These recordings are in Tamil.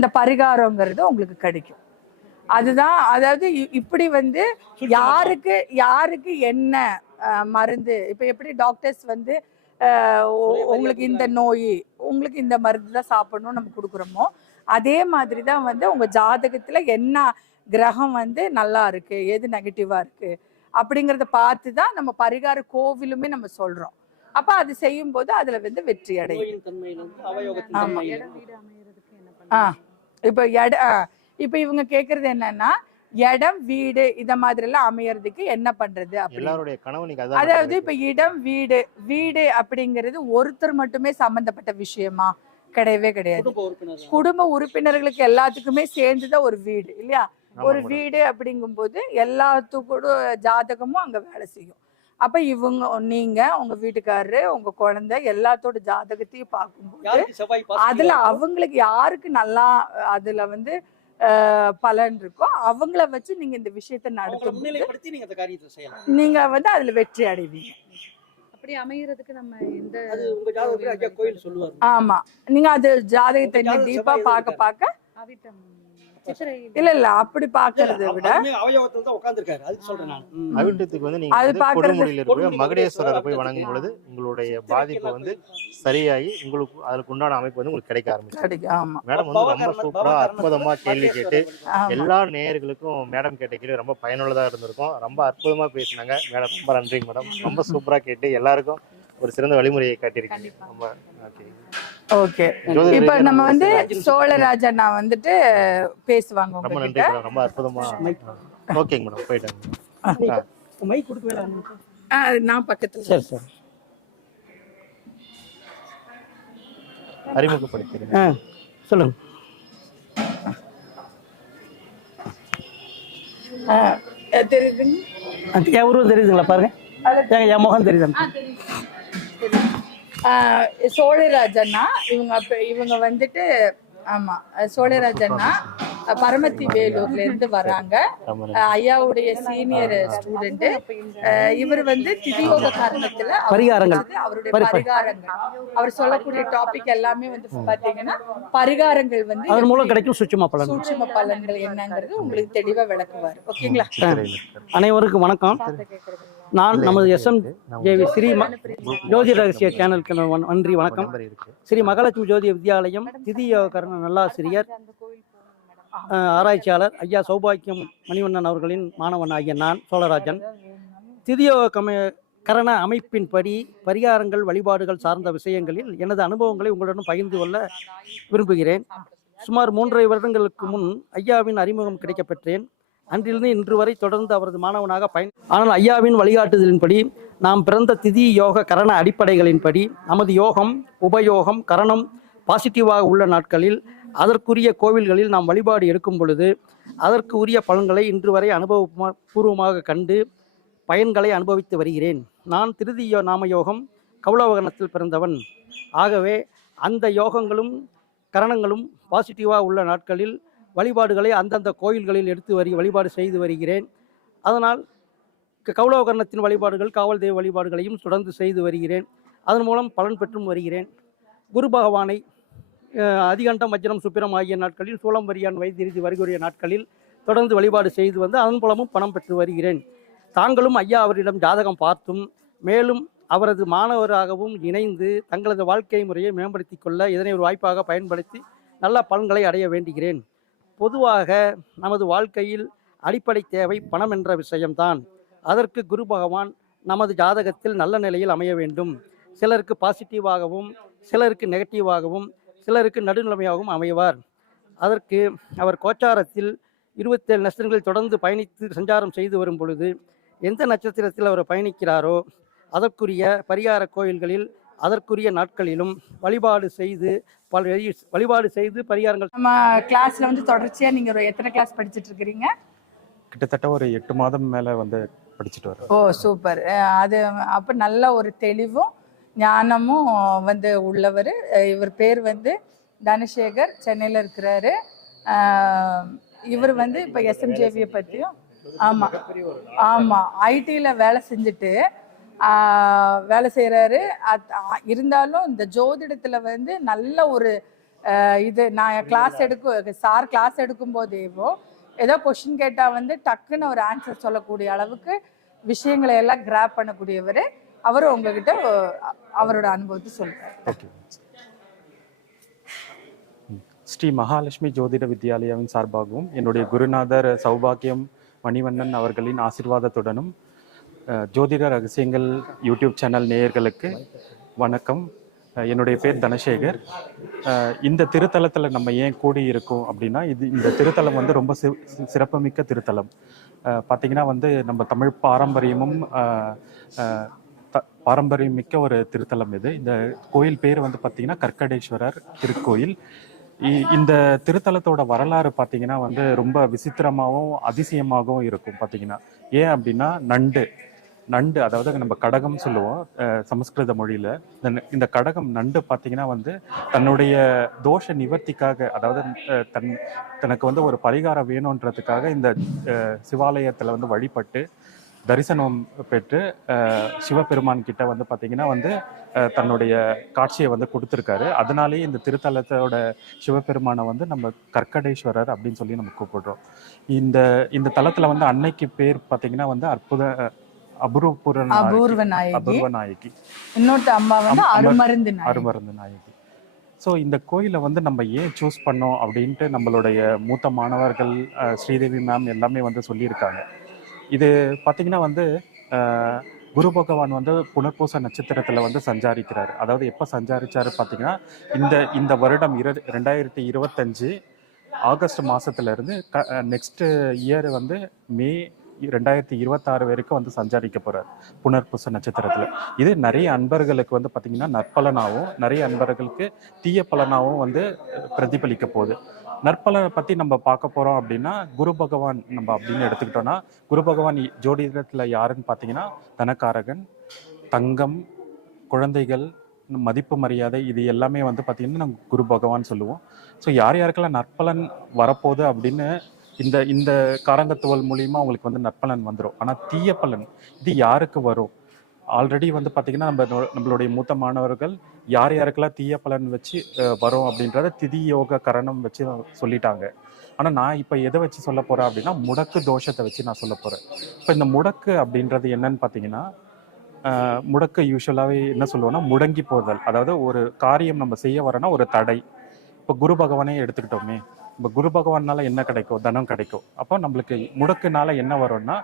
அந்த பரிகாரங்கிறது உங்களுக்கு கிடைக்கும். அதுதான் அதாவது இ- இப்படி வந்து யாருக்கு யாருக்கு என்ன மருந்து இப்போ எப்படி டாக்டர்ஸ் வந்து உங்களுக்கு இந்த நோய் உங்களுக்கு இந்த மருந்து தான் சாப்பிடணும் நம்ம கொடுக்குறோமோ அதே மாதிரி தான் வந்து உங்க ஜாதகத்துல என்ன கிரகம் வந்து நல்லா இருக்கு எது நெகட்டிவா இருக்கு அப்படிங்கறத பார்த்து தான் நம்ம பரிகார கோவிலுமே நம்ம சொல்றோம். அப்ப அது செய்யும் போது அதுல வந்து வெற்றி அடையும். நோயின் தன்மையிலிருந்து அவயோகத்தின் ஆமா. தன்மையிலிருந்து வீடு அமையறதுக்கு என்ன பண்ணலாம்? ஆ இப்போ இட ஆ, இப்போ இவங்க கேக்குறது என்னன்னா இடம் வீடு இத மாதிரி எல்லாம் அமையறதுக்கு என்ன பண்றது அப்படி? எல்லாருடைய கனவு நீங்க அதான் அதாவது. இப்ப இடம் வீடு வீடு அப்படிங்கிறது ஒருத்தர் மட்டுமே சம்பந்தப்பட்ட விஷயமா கிடையவே கிடையாது. குடும்ப உறுப்பினர் குடும்ப உறுப்பினர்களுக்கு எல்லாத்துக்குமே சேர்ந்துதான் ஒரு வீடு இல்லையா? ஒரு. வீடு அப்படிங்கும்போது எல்லாத்துக்கூட ஜாதகமும் அங்க வேலை செய்யும். அப்ப இவங்க நீங்க உங்க வீட்டுக்காரரு உங்க குழந்தை எல்லாத்தோட ஜாதகத்தையும் பார்க்கும்போது அதுல அவங்களுக்கு யாருக்கு நல்லா அதுல வந்து பலன் இருக்கோ அவங்கள வச்சு நீங்க இந்த விஷயத்த நடத்தும் நீங்க அந்த காரியத்தை செய்யலாம். நீங்க வந்து அதுல வெற்றி அடைவீங்க. அப்படி அமையறதுக்கு நம்ம எந்த ஆமா. நீங்க அது ஜாதகத்தை டீப்பா பார்க்க பார்க்க இல்ல இல்ல அப்படி பாக்குறத விட அதுமே அவயோகத்துல தான் உட்கார்ந்திருக்காரு. அதுக்கு சொல்றேன் நான். அவிட்டத்துக்கு வந்து நீங்க கொடுமுடியில் இருக்கிற மகுடேஸ்வரரை போய் வணங்கும் பொழுது உங்களுடைய பாதிப்பு வந்து சரியாகி உங்களுக்கு அதுக்கு உண்டான அமைப்பு வந்து உங்களுக்கு கிடைக்க ஆரம்பிச்சு. மேடம் வந்து ரொம்ப சூப்பரா அற்புதமா கேள்வி கேட்டு எல்லா நேயர்களுக்கும் மேடம் கேட்ட கேள்வி ரொம்ப பயனுள்ளதா இருந்திருக்கும். ரொம்ப அற்புதமா பேசினாங்க. மேடம் ரொம்ப நன்றி மேடம். ரொம்ப சூப்பரா கேட்டு எல்லாருக்கும் ஒரு சிறந்த வழிமுறையை காட்டியிருக்கீங்க. ரொம்ப ஓகே ஓகே. இப்ப நம்ம வந்து சோழராஜா நான் வந்துட்டு பேசுவாங்க ரொம்ப நன்றி மேடம். ரொம்ப அற்புதமா ஓகேங்க மேடம். போயிட்டாங்க மைக் கொடுக்க நான் பக்கத்துல. சரி சரி. அறிமுகப்படுத்திடுங்க. ஆ சொல்லுங்க. ஆ, தெரியுதுங்க. என் உருவம் தெரியுதுங்களா பாருங்க. என் முகம் தெரியுது. சோழராஜன்னா இவங்க இவங்க வந்துட்டு ஆமா சோழராஜன்னா பரமத்தி வேலூர்ல இருந்து வராங்க. ஐயாவுடைய சீனியர் ஸ்டூடெண்ட் இவர் வந்து திதியோக காரணத்துல அவர் அவருடைய பரி- பரி- பரிகாரங்கள். அவர் சொல்லக்கூடிய டாபிக் எல்லாமே வந்து பாத்தீங்கன்னா பரிகாரங்கள் வந்து அதன் மூலம் கிடைக்கும் சுற்றுமா பலன் சூட்சும பலன்கள் என்னங்கிறது உங்களுக்கு தெளிவா விளக்குவார். ஓகேங்களா? அனைவருக்கும் வணக்கம். நான் நமது எஸ்எம் ஜேவி ஸ்ரீ ஜோதி ரகசிய சேனலுக்கு நன்றி வணக்கம். ஸ்ரீ மகாலட்சுமி ஜோதி வித்யாலயம் திதியோகரண நல்லாசிரியர் ஆராய்ச்சியாளர் ஐயா சௌபாக்கியம் மணிவண்ணன் அவர்களின் மாணவன் ஆகிய நான் சோழராஜன். திதியோக கம கரண அமைப்பின்படி பரிகாரங்கள் வழிபாடுகள் சார்ந்த விஷயங்களில் எனது அனுபவங்களை உங்களுடன் பகிர்ந்து கொள்ள விரும்புகிறேன். சுமார் மூன்றரை வருடங்களுக்கு முன் ஐயாவின் அறிமுகம் கிடைக்கப் பெற்றேன் அன்றிலிருந்து இன்று வரை தொடர்ந்து அவரது மாணவனாக பயன் ஆனால் ஐயாவின் வழிகாட்டுதலின்படி நாம் பிறந்த திதி யோக கரண அடிப்படைகளின்படி நமது யோகம் உபயோகம் கரணம் பாசிட்டிவாக உள்ள நாட்களில் அதற்குரிய கோவில்களில் நாம் வழிபாடு எடுக்கும் பொழுது அதற்கு உரிய பலன்களை இன்று வரை அனுபவ பூர்வமாக கண்டு பயன்களை அனுபவித்து வருகிறேன். நான் திருதி நாம யோகம் கௌலவகனத்தில் பிறந்தவன். ஆகவே அந்த யோகங்களும் கரணங்களும் பாசிட்டிவாக உள்ள நாட்களில் வழிபாடுகளை அந்தந்த கோயில்களில் எடுத்து வரி வழிபாடு செய்து வருகிறேன். அதனால் க- வழிபாடுகள் காவல் தெய்வ வழிபாடுகளையும் தொடர்ந்து செய்து வருகிறேன். அதன் மூலம் பலன் பெற்றும் வருகிறேன். குரு பகவானை அதிகண்டம் வஜ்ரம் சுப்பிரம் ஆகிய நாட்களில் சூளம்பரியான் வைத்திருதி வருகிற நாட்களில் தொடர்ந்து வழிபாடு செய்து வந்து அதன் மூலமும் பணம் பெற்று வருகிறேன். தாங்களும் ஐயா அவரிடம் ஜாதகம் பார்த்தும் மேலும் அவரது மாணவராகவும் இணைந்து தங்களது வாழ்க்கை முறையை மேம்படுத்தி கொள்ள இதனை ஒரு வாய்ப்பாக பயன்படுத்தி நல்ல பலன்களை அடைய வேண்டுகிறேன். பொதுவாக நமது வாழ்க்கையில் அடிப்படை தேவை பணம் என்ற விஷயம்தான். அதற்கு குரு பகவான் நமது ஜாதகத்தில் நல்ல நிலையில் அமைய வேண்டும். சிலருக்கு பாசிட்டிவாகவும் சிலருக்கு நெகட்டிவாகவும் சிலருக்கு நடுநிலைமையாகவும் அமைவார். அதற்கு அவர் கோச்சாரத்தில் இருபத்தேழு நட்சத்திரங்களில் தொடர்ந்து பயணித்து சஞ்சாரம் செய்து வரும் பொழுது எந்த நட்சத்திரத்தில் அவர் பயணிக்கிறாரோ அதற்குரிய பரிகார கோயில்களில் அதற்குரிய நாட்களிலும் வழிபாடு செய்து பல வழி- வழிபாடு செய்து பரிகாரங்கள் நம்ம கிளாஸ்ல வந்து தொடர்ச்சியா நீங்க ஒரு எத்தனை கிளாஸ் படிச்சிட்டு இருக்கிறீங்க? கிட்டத்தட்ட ஒரு எட்டு மாதம் மேல வந்து படிச்சுட்டு வரேன் ஓ சூப்பர் அது அப்ப நல்ல ஒரு தெளிவும் ஞானமும் வந்து உள்ளவர். இவர் பேர் வந்து தனசேகர். சென்னையில் இருக்கிறாரு. இவர் வந்து இப்போ எஸ்எம்ஜேவியை பற்றியும் ஆமாம் ஆமாம் ஐடியில் வேலை செஞ்சுட்டு வேலை செய்கிறாரு இருந்தாலும் இந்த ஜோதிடத்தில் வந்து நல்ல ஒரு இது நான் கிளாஸ் எடுக்க சார் கிளாஸ் எடுக்கும் போதேவோ ஏதோ கொஷின் கேட்டா வந்து டக்குன்னு ஒரு ஆன்சர் சொல்லக்கூடிய அளவுக்கு விஷயங்களை எல்லாம் கிராப் பண்ணக்கூடியவர். அவர் உங்ககிட்ட அவரோட அனுபவத்தை சொல்றாரு. ஓகே. ஸ்ரீ மகாலட்சுமி ஜோதிட வித்யாலயாவின் சார்பாகவும் என்னுடைய குருநாதர் சௌபாக்கியம் மணிவண்ணன் அவர்களின் ஆசீர்வாதத்துடனும் ஜோதிட ரகசியங்கள் யூடியூப் சேனல் நேயர்களுக்கு வணக்கம். என்னுடைய பேர் தனசேகர். இந்த திருத்தலத்தில் நம்ம ஏன் கூடி இருக்கோம் அப்படின்னா இது இந்த திருத்தலம் வந்து ரொம்ப சி சிறப்புமிக்க திருத்தலம். பார்த்திங்கன்னா பார்த்தீங்கன்னா வந்து நம்ம தமிழ் பாரம்பரியமும் த- பாரம்பரியம் மிக்க ஒரு திருத்தலம் இது. இந்த கோயில் பேர் வந்து பார்த்திங்கன்னா கற்கடேஸ்வரர் திருக்கோயில். இ- இந்த திருத்தலத்தோட வரலாறு பார்த்தீங்கன்னா வந்து ரொம்ப விசித்திரமாகவும் அதிசயமாகவும் இருக்கும் பார்த்தீங்கன்னா ஏன் அப்படின்னா நண்டு. நண்டு அதாவது நம்ம கடகம் சொல்லுவோம் சமஸ்கிருத மொழியில. இந்த இந்த கடகம் நண்டு பார்த்தீங்கன்னா வந்து தன்னுடைய தோஷ நிவர்த்திக்காக அதாவது தன் தனக்கு வந்து ஒரு பரிகாரம் வேணுன்றதுக்காக இந்த சிவாலயத்தில் வந்து வழிபட்டு தரிசனம் பெற்று சிவபெருமான் கிட்ட வந்து பார்த்தீங்கன்னா வந்து தன்னுடைய காட்சியை வந்து கொடுத்துருக்காரு. அதனாலேயே இந்த திருத்தலத்தோட சிவபெருமானை வந்து நம்ம கற்கடேஸ்வரர் அப்படின்னு சொல்லி நம்ம கூப்பிடுறோம். இந்த இந்த தலத்தில் வந்து அன்னைக்கு பேர் பார்த்தீங்கன்னா வந்து அற்புத அபூர்வபுர அபூர்வ நாயகி அபூர்வ நாயகி இன்னொருத்த அம்மா வந்து அருமருந்து நாயகி. அருமருந்து நாயகி. ஸோ இந்த கோயிலை வந்து நம்ம ஏன் சூஸ் பண்ணோம் அப்படின்ட்டு நம்மளுடைய மூத்த மாணவர்கள் ஸ்ரீதேவி மேம் எல்லாமே வந்து சொல்லியிருக்காங்க. இது பார்த்தீங்கன்னா வந்து குரு பகவான் வந்து புனர்பூச நட்சத்திரத்தில் வந்து சஞ்சாரிக்கிறார். அதாவது எப்போ சஞ்சாரிச்சாரு பார்த்தீங்கன்னா இந்த இந்த வருடம் இரு ரெண்டாயிரத்தி இருபத்தஞ்சு ஆகஸ்ட் மாசத்துல இருந்து நெக்ஸ்ட் இயர் வந்து மே ரெண்டாயிரத்தி இருபத்தாறு வரைக்கும் வந்து சஞ்சாரிக்க போகிறார் புனர்பூச நட்சத்திரத்தில். இது நிறைய அன்பர்களுக்கு வந்து பார்த்திங்கன்னா நற்பலனாகவும் நிறைய அன்பர்களுக்கு தீய பலனாகவும் வந்து பிரதிபலிக்க போகுது. நற்பலனை பற்றி நம்ம பார்க்க போகிறோம் அப்படின்னா குரு பகவான் நம்ம அப்படின்னு எடுத்துக்கிட்டோம்னா குரு பகவான் இ- யாருன்னு பார்த்தீங்கன்னா தனக்காரகன் தங்கம் குழந்தைகள் மதிப்பு மரியாதை இது எல்லாமே வந்து பார்த்திங்கன்னா நாங்கள் குரு பகவான் சொல்லுவோம். ஸோ யார் யாருக்கெல்லாம் நற்பலன் வரப்போகுது அப்படின்னு இந்த இந்த காரங்கத்துவல் மூலியமா அவங்களுக்கு வந்து நற்பலன் வந்துடும் ஆனால் தீய பலன் இது யாருக்கு வரும்? ஆல்ரெடி வந்து பார்த்தீங்கன்னா நம்ம நம்மளுடைய மூத்த மாணவர்கள் யார் யாருக்கெல்லாம் தீய பலன் வச்சு வரும் அப்படின்றத திதி யோக கரணம் வச்சு சொல்லிட்டாங்க. ஆனால் நான் இப்போ எதை வச்சு சொல்ல போகிறேன் அப்படின்னா முடக்கு தோஷத்தை வச்சு நான் சொல்ல போகிறேன் இப்போ இந்த முடக்கு அப்படின்றது என்னன்னு பார்த்தீங்கன்னா முடக்கு யூஸ்வலாகவே என்ன சொல்லுவோம்னா முடங்கி போதல். அதாவது ஒரு காரியம் நம்ம செய்ய வரோன்னா ஒரு தடை. இப்போ குரு பகவானே எடுத்துக்கிட்டோமே இப்போ குரு பகவானால என்ன கிடைக்கும்? தனம் கிடைக்கும். அப்போ நம்மளுக்கு முடக்குனால என்ன வரும்னா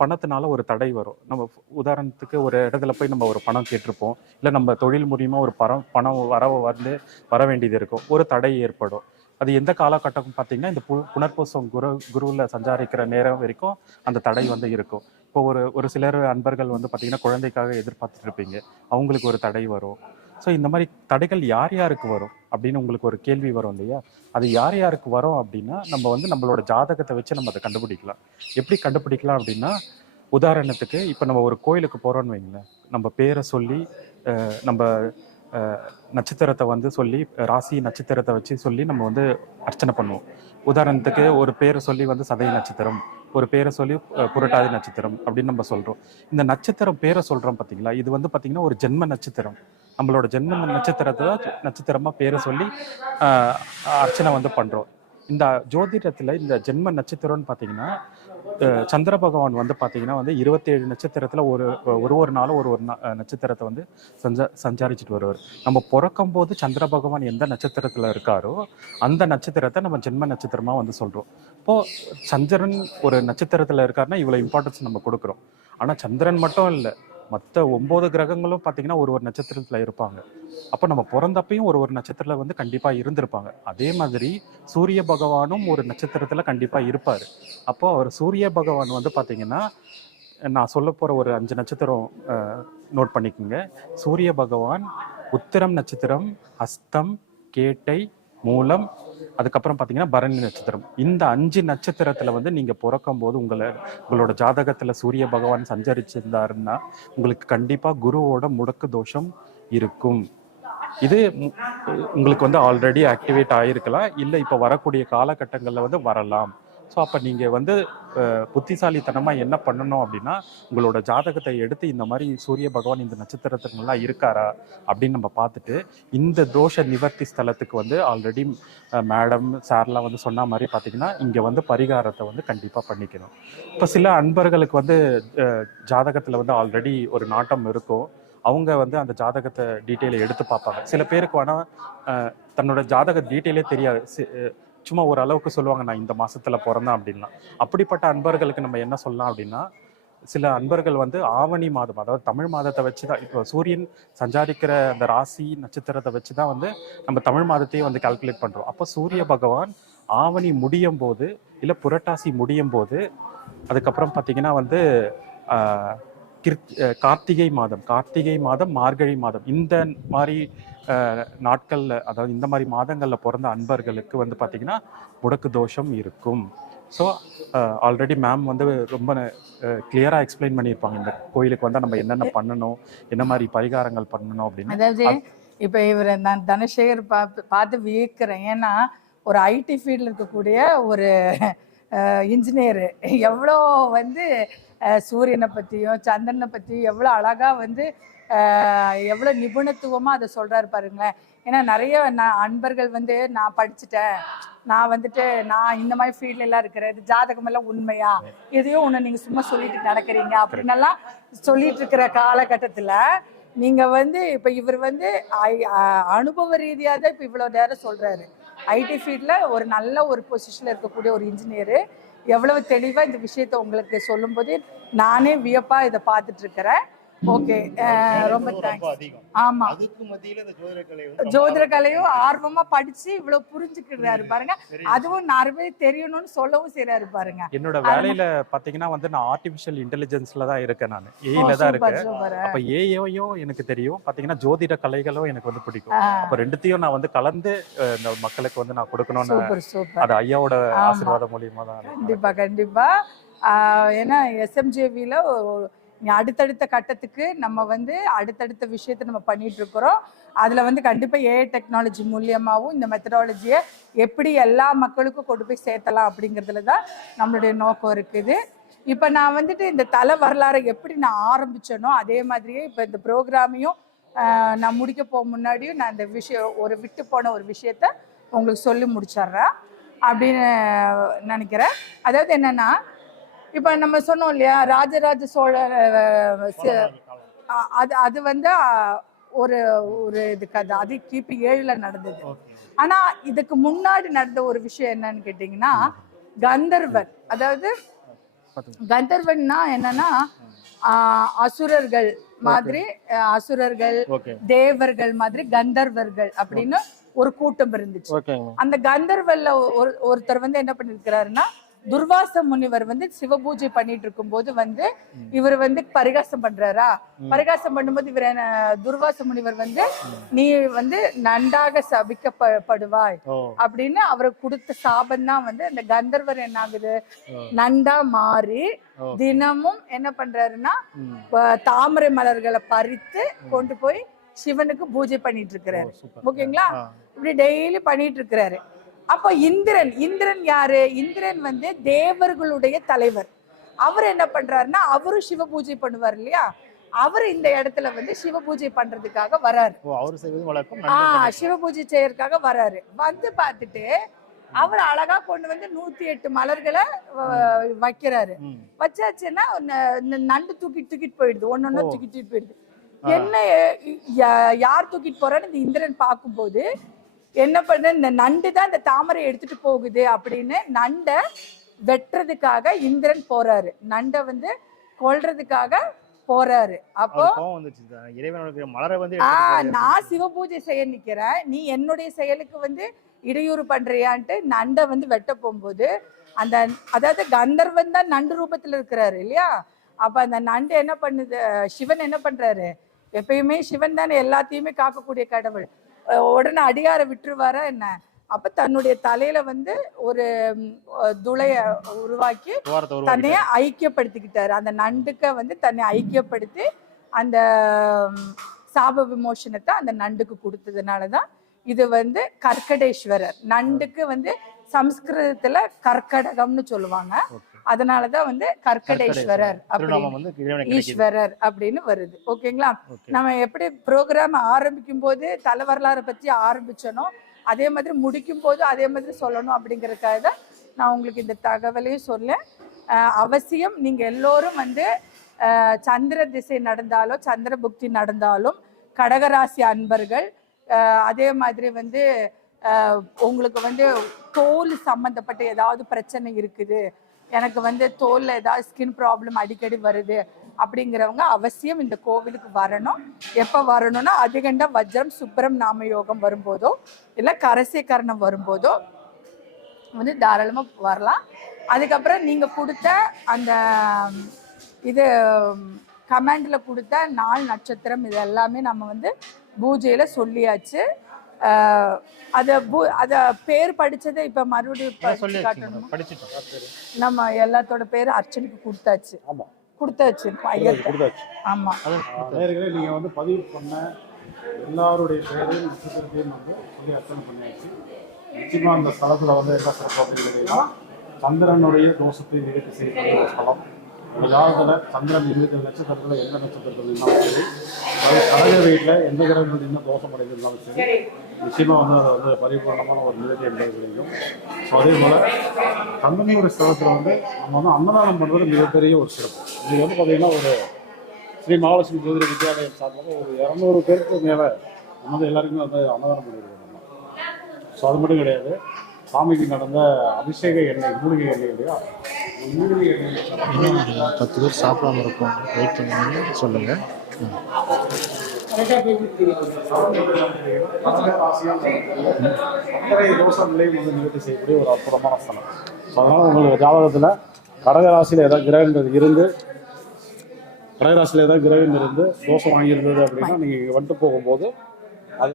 பணத்தினால ஒரு தடை வரும். நம்ம உதாரணத்துக்கு ஒரு இடத்துல போய் நம்ம ஒரு பணம் கேட்டிருப்போம். இல்லை நம்ம தொழில் மூலியமா ஒரு பணம் பணம் வர வந்து வர வேண்டியது இருக்கும். ஒரு தடை ஏற்படும். அது எந்த காலகட்டம் பார்த்தீங்கன்னா இந்த பு புனர்பூசம் குரு குருவில் சஞ்சாரிக்கிற நேரம் வரைக்கும் அந்த தடை வந்து இருக்கும். இப்போ ஒரு ஒரு சிலர் அன்பர்கள் வந்து பார்த்தீங்கன்னா குழந்தைக்காக எதிர்பார்த்துட்டு இருப்பீங்க. அவங்களுக்கு ஒரு தடை வரும். ஸோ இந்த மாதிரி தடைகள் யார் யாருக்கு வரும் அப்படின்னு உங்களுக்கு ஒரு கேள்வி வரும் இல்லையா? அது யார் யாருக்கு வரும் அப்படின்னா நம்ம வந்து நம்மளோட ஜாதகத்தை வச்சு நம்ம அதை கண்டுபிடிக்கலாம். எப்படி கண்டுபிடிக்கலாம் அப்படின்னா உதாரணத்துக்கு இப்போ நம்ம ஒரு கோயிலுக்கு போகிறோம்னு வைங்களேன். நம்ம பேரை சொல்லி நம்ம நட்சத்திரத்தை வந்து சொல்லி ராசி நட்சத்திரத்தை வச்சு சொல்லி நம்ம வந்து அர்ச்சனை பண்ணுவோம். உதாரணத்துக்கு ஒரு பேரை சொல்லி வந்து சதய நட்சத்திரம் ஒரு பேரை சொல்லி புரட்டாதி நட்சத்திரம் அப்படின்னு நம்ம சொல்கிறோம் இந்த நட்சத்திரம் பேரை சொல்கிறோம் பார்த்தீங்களா இது வந்து பார்த்தீங்கன்னா ஒரு ஜென்ம நட்சத்திரம். நம்மளோட ஜென்ம நட்சத்திரத்தை தான் நட்சத்திரமா பேரை சொல்லி அர்ச்சனை வந்து பண்றோம். இந்த ஜோதிடத்துல இந்த ஜென்ம நட்சத்திரம்னு பாத்தீங்கன்னா சந்திர பகவான் வந்து பாத்தீங்கன்னா வந்து இருபத்தேழு நட்சத்திரத்துல ஒரு ஒரு ஒரு நாளும் ஒரு ஒரு ந- நட்சத்திரத்தை வந்து சஞ்சா சஞ்சாரிச்சுட்டு வருவார். நம்ம பிறக்கும் போது சந்திர பகவான் எந்த நட்சத்திரத்துல இருக்காரோ அந்த நட்சத்திரத்தை நம்ம ஜென்ம நட்சத்திரமா வந்து சொல்றோம். இப்போ சந்திரன் ஒரு நட்சத்திரத்துல இருக்காருன்னா இவ்வளவு இம்பார்ட்டன்ஸ் நம்ம கொடுக்குறோம். ஆனா சந்திரன் மட்டும் இல்லை மற்ற ஒம்பது கிரகங்களும் பார்த்தீங்கன்னா ஒரு ஒரு நட்சத்திரத்தில் இருப்பாங்க. அப்போ நம்ம பிறந்தப்பையும் ஒரு ஒரு நட்சத்திரத்தில் வந்து கண்டிப்பாக இருந்திருப்பாங்க. அதே மாதிரி சூரிய பகவானும் ஒரு நட்சத்திரத்தில் கண்டிப்பாக இருப்பார். அப்போ அவர் சூரிய பகவான் வந்து பார்த்தீங்கன்னா நான் சொல்ல போகிற ஒரு அஞ்சு நட்சத்திரம் நோட் பண்ணிக்கோங்க. சூரிய பகவான் உத்திரம் நட்சத்திரம் ஹஸ்தம் கேட்டை மூலம் அதுக்கப்புறம் பார்த்தீங்கன்னா பரணி நட்சத்திரம். இந்த அஞ்சு நட்சத்திரத்தில் வந்து நீங்கள் பிறக்கும் போது உங்களை உங்களோட ஜாதகத்தில் சூரிய பகவான் சஞ்சரிச்சிருந்தாருன்னா உங்களுக்கு கண்டிப்பாக குருவோட முடக்கு தோஷம் இருக்கும். இது மு- உங்களுக்கு வந்து ஆல்ரெடி ஆக்டிவேட் ஆகிருக்கலாம் இல்லை இப்போ வரக்கூடிய காலகட்டங்களில் வந்து வரலாம். ஸோ அப்போ நீங்கள் வந்து புத்திசாலித்தனமாக என்ன பண்ணணும் அப்படின்னா உங்களோட ஜாதகத்தை எடுத்து இந்த மாதிரி சூரிய பகவான் இந்த நட்சத்திரத்துக்குலாம் இருக்காரா அப்படின்னு நம்ம பார்த்துட்டு இந்த தோஷ நிவர்த்தி ஸ்தலத்துக்கு வந்து ஆல்ரெடி மேடம் சார்லாம் வந்து சொன்ன மாதிரி பார்த்தீங்கன்னா இங்கே வந்து பரிகாரத்தை வந்து கண்டிப்பாக பண்ணிக்கணும். இப்போ சில அன்பர்களுக்கு வந்து ஜாதகத்தில் வந்து ஆல்ரெடி ஒரு நாட்டம் இருக்கும் அவங்க வந்து அந்த ஜாதகத்தை டீட்டெயிலை எடுத்து பார்ப்பாங்க. சில பேருக்கு வேணால் தன்னோட ஜாதக டீட்டெயிலே தெரியாது. சும்மா ஒரு அளவுக்கு சொல்லுவாங்க நான் இந்த மாசத்துல பிறந்தேன் அப்படின்லாம். அப்படிப்பட்ட அன்பர்களுக்கு நம்ம என்ன சொல்லலாம் அப்படின்னா சில அன்பர்கள் வந்து ஆவணி மாதம் அதாவது தமிழ் மாதத்தை வச்சு தான் இப்போ சூரியன் சஞ்சாரிக்கிற அந்த ராசி நட்சத்திரத்தை வச்சு தான் வந்து நம்ம தமிழ் மாதத்தையே வந்து கால்குலேட் பண்ணுறோம் அப்போ சூரிய பகவான் ஆவணி முடியும் போது இல்லை புரட்டாசி முடியும் போது அதுக்கப்புறம் பார்த்தீங்கன்னா வந்து கிருத் கார்த்திகை மாதம் கார்த்திகை மாதம் மார்கழி மாதம் இந்த மாதிரி நாட்கள்ல அதாவது இந்த மாதிரி மாதங்கள்ல பிறந்த அன்பர்களுக்கு வந்து பார்த்தீங்கன்னா முடக்கு தோஷம் இருக்கும். ஸோ ஆல்ரெடி மேம் வந்து ரொம்ப கிளியராக எக்ஸ்பிளைன் பண்ணியிருப்பாங்க இந்த கோயிலுக்கு வந்தால் நம்ம என்னென்ன பண்ணணும் என்ன மாதிரி பரிகாரங்கள் பண்ணணும் அப்படின்னு. அதாவது இப்போ இவரை நான் தனசேகர் பார்த்து பார்த்து வியக்கிறேன். ஏன்னா ஒரு ஐடி ஃபீல்டில் இருக்கக்கூடிய ஒரு இன்ஜினியரு எவ்வளோ வந்து சூரியனை பற்றியும் சந்திரனை பற்றியும் எவ்வளோ அழகாக வந்து எவ்வளோ நிபுணத்துவமாக அதை சொல்கிறாரு பாருங்களேன். ஏன்னா நிறைய நான் அன்பர்கள் வந்து நான் படிச்சுட்டேன். நான் வந்துட்டு நான் இந்த மாதிரி ஃபீல்ட்ல எல்லாம் இருக்கிறேன் இது ஜாதகம் எல்லாம் உண்மையா? எதையோ ஒன்று நீங்கள் சும்மா சொல்லிட்டு நடக்கிறீங்க. அப்படின்னெல்லாம் சொல்லிட்டு இருக்கிற காலகட்டத்தில் நீங்க வந்து இப்ப இவர் வந்து ஐ- அனுபவ ரீதியாக தான் இப்ப இவ்வளவு நேரம் சொல்றாரு. ஐடி ஃபீல்ட்ல ஒரு நல்ல ஒரு பொசிஷன்ல இருக்கக்கூடிய ஒரு இன்ஜினியரு எவ்வளவு தெளிவா இந்த விஷயத்த உங்களுக்கு சொல்லும்போது நானே வியப்பா இதை பார்த்துட்டு இருக்கிறேன். ஓகே. ரொம்ப தேங்க்ஸ் ஆமா. அதுக்கு மத்தியில இந்த ஜோதிட கலை வந்து ரொம்ப ஜோதிட கலையும் ஆர்வமா படிச்சு இவ்வளவு புரிஞ்சுக்கிறாரு பாருங்க. அதுவும் நிறைய தெரியணும்னு சொல்லவும் செய்யறாரு பாருங்க. என்னோட வேலையில பார்த்தீங்கன்னா வந்து நான் ஆர்டிஃபிஷியல் இன்டெலிஜென்ஸ்ல தான் இருக்கேன் நான். ஏஐல தான் இருக்கேன். அப்ப ஏஐயும் எனக்கு தெரியும். பாத்தீங்கன்னா ஜோதிட கலைகளும் எனக்கு வந்து பிடிக்கும். அப்ப ரெண்டுத்தையும் நான் வந்து கலந்து இந்த மக்களுக்கு வந்து நான் கொடுக்கணும்னு அது ஐயாவோட. ஆசீர்வாதம் மூலியமா தான் கண்டிப்பா கண்டிப்பா. ஆஹ் ஏன்னா எஸ்எம்ஜேவியில் அடுத்தடுத்த கட்டத்துக்கு நம்ம வந்து அடுத்தடுத்த விஷயத்தை நம்ம பண்ணிட்டு இருக்கிறோம் அதில் வந்து கண்டிப்பாக ஏஐ டெக்னாலஜி மூலியமாகவும் இந்த மெத்தடாலஜியை எப்படி எல்லா மக்களுக்கும் கொண்டு போய் சேர்த்தலாம் அப்படிங்கிறதுல தான் நம்மளுடைய நோக்கம் இருக்குது. இப்போ நான் வந்துட்டு இந்த தலை வரலாறை எப்படி நான் ஆரம்பிச்சேனோ அதே மாதிரியே இப்போ இந்த ப்ரோக்ராமையும் நான் முடிக்க போக முன்னாடியும் நான் இந்த விஷயம் ஒரு விட்டு போன ஒரு விஷயத்த உங்களுக்கு சொல்லி முடிச்சிடுறேன் அப்படின்னு நினைக்கிறேன். அதாவது என்னென்னா இப்போ நம்ம சொன்னோம் இல்லையா ராஜராஜ சோழர் அது அது வந்து ஒரு ஒரு இது கதை. அது கிபி ஏழுல நடந்தது. ஆனா இதுக்கு முன்னாடி நடந்த ஒரு விஷயம் என்னன்னு கேட்டிங்கன்னா கந்தர்வன் அதாவது கந்தர்வன்னா என்னன்னா ஆஹ், அசுரர்கள் மாதிரி அசுரர்கள் தேவர்கள் மாதிரி கந்தர்வர்கள் அப்படின்னு ஒரு கூட்டம் இருந்துச்சு. அந்த கந்தர்வல்ல ஒரு ஒருத்தர் வந்து என்ன பண்ணிருக்கிறாருன்னா துர்வாச முனிவர் வந்து சிவபூஜை பண்ணிட்டு இருக்கும்போது வந்து இவர் வந்து பரிகாசம் பண்றாரா? பரிகாசம் பண்ணும்போது இவர் துர்வாச முனிவர் வந்து நீ வந்து நன்றாக சபிக்கப்படுவாய் அப்படின்னு அவருக்கு கொடுத்த சாபம் தான் வந்து அந்த கந்தர்வர் என்ன ஆகுது நண்டா மாறி. தினமும் என்ன பண்றாருன்னா தாமரை மலர்களை பறித்து கொண்டு போய் சிவனுக்கு பூஜை பண்ணிட்டு இருக்கிறாரு. ஓகேங்களா. இப்படி டெய்லி பண்ணிட்டு இருக்கிறாரு. அப்போ இந்திரன் இந்திரன் யாரு? இந்திரன் வந்து தேவர்களுடைய தலைவர். அவர் என்ன பண்றாருன்னா அவரும் சிவ பூஜை பண்ணுவார் இல்லையா? அவர் இந்த இடத்துல வந்து சிவ பூஜை பண்றதுக்காக வராரு. ஓ அவர் செய்வது வழக்கம். ஆ நண்பர்கள் சிவ பூஜை செய்யறதுக்காக வராரு. வந்து பார்த்துட்டு அவர் அழகா கொண்டு வந்து நூத்தி எட்டு மலர்களை வைக்கிறாரு. வச்சாச்சுன்னா நண்டு தூக்கிட்டு தூக்கிட்டு போயிடுது. ஒன்னொன்னு. தூக்கிட்டு போயிடுது. என்ன யார் தூக்கிட்டு போறான்னு இந்த இந்திரன் பார்க்கும்போது என்ன பண்ண இந்த நண்டு தான் இந்த தாமரை எடுத்துட்டு போகுது அப்படின்னு நண்டை வெட்டுறதுக்காக இந்திரன் போறாரு. நண்டை வந்து கொல்றதுக்காக போறாரு. அப்போ நான் சிவ பூஜை செய்ய நிக்கிறேன். நீ என்னுடைய செயலுக்கு வந்து இடையூறு பண்றியான்ட்டு நண்டை வந்து வெட்ட போகும்போது அந்த அதாவது கந்தர்வன் தான் நண்டு ரூபத்துல இருக்கிறாரு இல்லையா? அப்ப அந்த நண்டு என்ன பண்ணுது சிவன் என்ன பண்றாரு? எப்பயுமே சிவன் தானே எல்லாத்தையுமே காக்கக்கூடிய கடவுள். உடனே அடியாரை விட்டுருவாரா என்ன? அப்ப தன்னுடைய தலையில வந்து ஒரு துளைய உருவாக்கி தன்னைய. ஐக்கியப்படுத்திக்கிட்டாரு. அந்த நண்டுக்க வந்து தன்னை ஐக்கியப்படுத்தி அந்த சாப விமோசனத்தை அந்த நண்டுக்கு கொடுத்ததுனால தான் இது வந்து கர்க்கடேஸ்வரர் நண்டுக்கு வந்து சம்ஸ்கிருதத்துல கர்க்கடகம்னு சொல்லுவாங்க. ஓகே அதனாலதான் வந்து கிடைக்குது. ஈஸ்வரர் அப்படின்னு வருது. ஓகேங்களா? ஓகே. நம்ம எப்படி ப்ரோக்ராம் ஆரம்பிக்கும் போது தலை வரலாறை பற்றி ஆரம்பிச்சனோ அதே மாதிரி முடிக்கும் போது அதே மாதிரி சொல்லணும் அப்படிங்கறதுக்காக தான் நான் உங்களுக்கு இந்த தகவலையும் சொல்லேன் அஹ் அவசியம் நீங்கள் எல்லோரும் வந்து சந்திர திசை நடந்தாலோ சந்திர புக்தி நடந்தாலும் கடகராசி அன்பர்கள் அதே மாதிரி வந்து உங்களுக்கு வந்து தோல் சம்மந்தப்பட்ட ஏதாவது பிரச்சனை இருக்குது எனக்கு வந்து தோலில் ஏதாவது ஸ்கின் ப்ராப்ளம் அடிக்கடி வருது அப்படிங்கிறவங்க அவசியம் இந்த கோவிலுக்கு வரணும். எப்போ வரணும்னா அதிகண்ட வஜ்ரம் சுப்ரம் நாம யோகம் வரும்போதோ இல்லை கரசீகரணம் வரும்போதோ வந்து தாராளமாக வரலாம். அதுக்கப்புறம் நீங்கள் கொடுத்த அந்த இது கமெண்டில் கொடுத்த நாள் நட்சத்திரம் இது எல்லாமே நம்ம வந்து பூஜையில் சொல்லியாச்சு. அதை அதை பேர் படிச்சதை இப்போ மறுபடியும் காட்டணுமா? நம்ம எல்லாத்தோட பேர் அர்ச்சனைக்கு கொடுத்தாச்சு. ஆமா. கொடுத்தாச்சு ஐயர் கொடுத்தாச்சு. ஆமா. அது நேர்களே நீங்கள் வந்து பதிவு பண்ண எல்லாருடைய பெயரையும் நட்சத்திரத்தையும் வந்து சொல்லி அர்ச்சனை பண்ணியாச்சு. நிச்சயமாக அந்த ஸ்தலத்தில் வந்து என்ன சிறப்பு அப்படின்னு கேட்டீங்கன்னா சந்திரனுடைய தோஷத்தை நிகழ்ச்சி செய்யக்கூடிய ஒரு ஸ்தலம். இந்த காலத்தில் சந்திரன் இருபத்தி நட்சத்திரத்தில் எந்த நட்சத்திரத்தில் இருந்தாலும் சரி அதாவது கடக வீட்டில் எந்த கிரகங்கள் என்ன தோஷம் அடைந்திருந்தாலும் சரி நிச்சயமாக வந்து அதை வந்து பரிபூர்ணமான ஒரு நிகழ்ச்சி என்பது கிடைக்கும். ஸோ அதே போல் சந்திரனுடைய ஸ்தலத்தில் வந்து நம்ம வந்து அன்னதானம் பண்ணுறது மிகப்பெரிய ஒரு சிறப்பு. இது வந்து பார்த்தீங்கன்னா ஒரு ஸ்ரீ மகாலட்சுமி ஜோதிட வித்யாலயம் சார்பாக ஒரு இரநூறு பேருக்கு மேலே நம்ம வந்து எல்லாருக்குமே வந்து அன்னதானம் பண்ணியிருக்கோம் ஸோ அது மட்டும் கிடையாது. சாமிக்கு நடந்த அபிஷேக எண்ணெய் மூலிகை எண்ணெய் இல்லையா? மூலிகை எண்ணெய். பத்து பேர் சாப்பிடாம இருக்கோம் வெயிட் பண்ணுங்க. சொல்லுங்க. அத்தனை தோஷங்களையும் வந்து நிவர்த்தி செய்யக்கூடிய ஒரு அற்புதமான ஸ்தலம். ஸோ அதனால் உங்களுக்கு ஜாதகத்தில் கடகராசியில் ஏதாவது கிரகங்கள் இருந்து கடகராசியில் ஏதாவது கிரகம் இருந்து தோஷம் வாங்கியிருந்தது அப்படின்னா நீங்கள் இங்கே வந்துட்டு போகும்போது